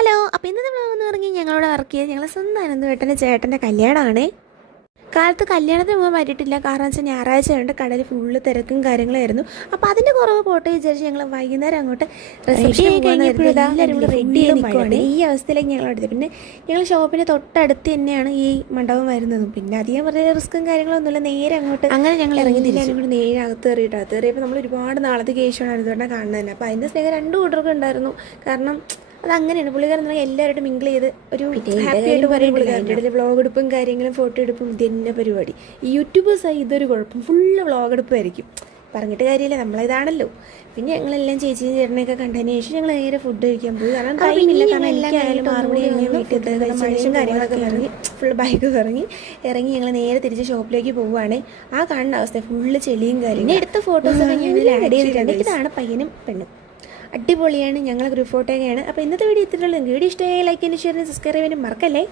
Hello അപ്പോൾ ഇന്ന് നമ്മൾ എന്ന് പറഞ്ഞാൽ ഞങ്ങളോട് വർക്ക് ചെയ്ത് ഞങ്ങൾ സ്വന്തം അനന്തവേട്ടന്റെ ചേട്ടന്റെ കല്യാണമാണ് കാലത്ത് കല്യാണത്തിന് പോകാൻ പറ്റിയിട്ടില്ല. കാരണം വെച്ചാൽ ഞായറാഴ്ച ഉണ്ട് കടയിൽ ഫുള്ള് തിരക്കും കാര്യങ്ങളായിരുന്നു. അപ്പോൾ അതിന്റെ കുറവ് പോട്ടെ വിചാരിച്ച് ഞങ്ങൾ വൈകുന്നേരം അങ്ങോട്ട് റിസപ്ഷൻ എല്ലാവരും കൂടെ റെഡി ചെയ്യുന്നു ഈ അവസ്ഥയിലേക്ക് ഞങ്ങൾ എടുത്തത് പിന്നെ ഞങ്ങൾ ഷോപ്പിന് തൊട്ടടുത്ത് തന്നെയാണ് ഈ മണ്ഡപം വരുന്നത്. പിന്നെ അധികം വലിയ റിസ്ക്കും കാര്യങ്ങളൊന്നുമില്ല. നേരെ അങ്ങോട്ട് അങ്ങനെ ഞങ്ങൾ ഇറങ്ങി എല്ലാവരും കൂടി നേരെ അകത്ത് കയറിയിട്ട്. അകത്ത് കയറിയപ്പോൾ നമ്മൾ ഒരുപാട് നാളത്തെ ശേഷമാണ് ഇതുകൊണ്ടാണ് കാണുന്നത് തന്നെ അപ്പോൾ അതിന്റെ സ്നേഹം രണ്ട് കൂട്ടർക്കും ഉണ്ടായിരുന്നു. കാരണം അത് അങ്ങനെയാണ് പുള്ളിക്കാരൻ എന്ന് പറഞ്ഞാൽ എല്ലാവരും മിങ്കിൾ ചെയ്ത് ഒരു ഹാപ്പി ആയിട്ട് പറയും പുള്ളിക്കാരന്റെ ഇടയിൽ വ്ളോഗ് എടുപ്പും കാര്യങ്ങളും ഫോട്ടോ എടുപ്പും ഇതന്നെ പരിപാടി. ഈ യൂട്യൂബേഴ്സായി ഇതൊരു കുഴപ്പം. ഫുള്ള് വ്ളോഗ് എടുപ്പായിരിക്കും. പറഞ്ഞിട്ട് കാര്യമില്ല. നമ്മളിതാണല്ലോ. പിന്നെ ഞങ്ങളെല്ലാം ചേച്ചിയും ചേട്ടനെയൊക്കെ കണ്ടതിന് ശേഷം ഞങ്ങൾ നേരെ ഫുഡ് കഴിക്കാൻ പോയി. കാരണം ടൈമില്ല കാരണം എനിക്കായാലും ആറ് മണി കഴിഞ്ഞ് വീട്ടിൽ മനുഷ്യൻ കാര്യങ്ങളൊക്കെ ഇറങ്ങി ഫുൾ ബൈക്ക് ഇറങ്ങി ഇറങ്ങി ഞങ്ങൾ നേരെ തിരിച്ച് ഷോപ്പിലേക്ക് പോവുകയാണ് ആ കാണുന്ന അവസ്ഥ ഫുള്ള് ചെളിയും കാര്യം എടുത്ത ഫോട്ടോസ് ഞാൻ ഇതിൽ ആഡ് ചെയ്തിട്ടുണ്ട്. ഇതാണ് പയ്യനും പെണ്ണും. അടിപൊളിയാണ്. ഞങ്ങൾ ഗ്രൂപ്പ് ഫോട്ടോയൊക്കെയാണ്. അപ്പോൾ ഇന്നത്തെ വീഡിയോ ഇത്രയുള്ളൂ വീഡിയോ ഇഷ്ടമായി ലൈക്ക് ചെയ്യാനും ഷെയർ സബ്സ്ക്രൈബ് ചെയ്യാനും മറക്കല്ലേ?